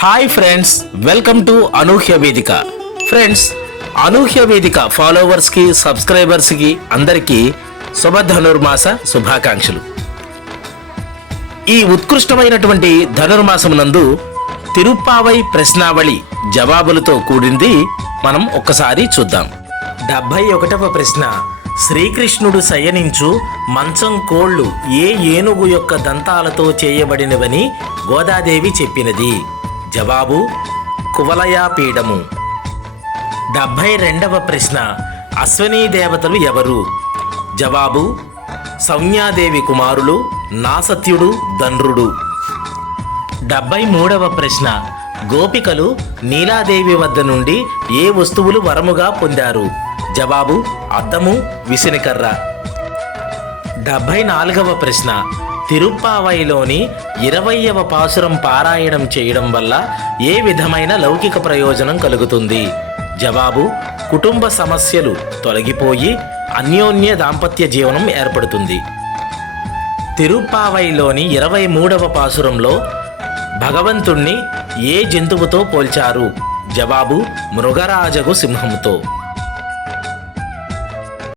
Hi friends welcome to Anuhya వేదిక. Friends అనూహ్య వేదిక ఫాలోవర్స్కి సబ్స్క్రైబర్స్కి అందరికీ శుభ ధనుర్మాస శుభాకాంక్షలు. ఈ ఉత్కృష్టమైనటువంటి ధనుర్మాసమునందు తిరుప్పావై ప్రశ్నావళి జవాబులతో కూడింది మనం ఒక్కసారి చూద్దాం. డెబ్భై ఒకటవ ప్రశ్న. శ్రీకృష్ణుడు శయనించు మంచం కోళ్ళు ఏ ఏనుగు యొక్క దంతాలతో చేయబడినవని గోదాదేవి చెప్పినది. జవాబు కువలయాపీఠము. డెబ్భై రెండవ ప్రశ్న అశ్వనీ దేవతలు ఎవరు? జవాబు సౌమ్యాదేవి కుమారులు నాసత్యుడు దండ్రుడు డెబ్బై మూడవ ప్రశ్న గోపికలు నీలాదేవి వద్ద నుండి ఏ వస్తువులు వరముగా పొందారు? జవాబు అద్దము విసినికర్ర. డెబ్బై నాలుగవ ప్రశ్న తిరుప్పావైలోని ఇరవయవ పాసురం పారాయణం చేయడం వల్ల ఏ విధమైన లౌకిక ప్రయోజనం కలుగుతుంది? జవాబు కుటుంబ సమస్యలు తొలగిపోయి అన్యోన్య దాంపత్య జీవనం ఏర్పడుతుంది. తిరుప్పావైలోని ఇరవై మూడవ పాసురంలో భగవంతుణ్ణి ఏ జంతువుతో పోల్చారు? జవాబు మృగరాజగు సింహంతో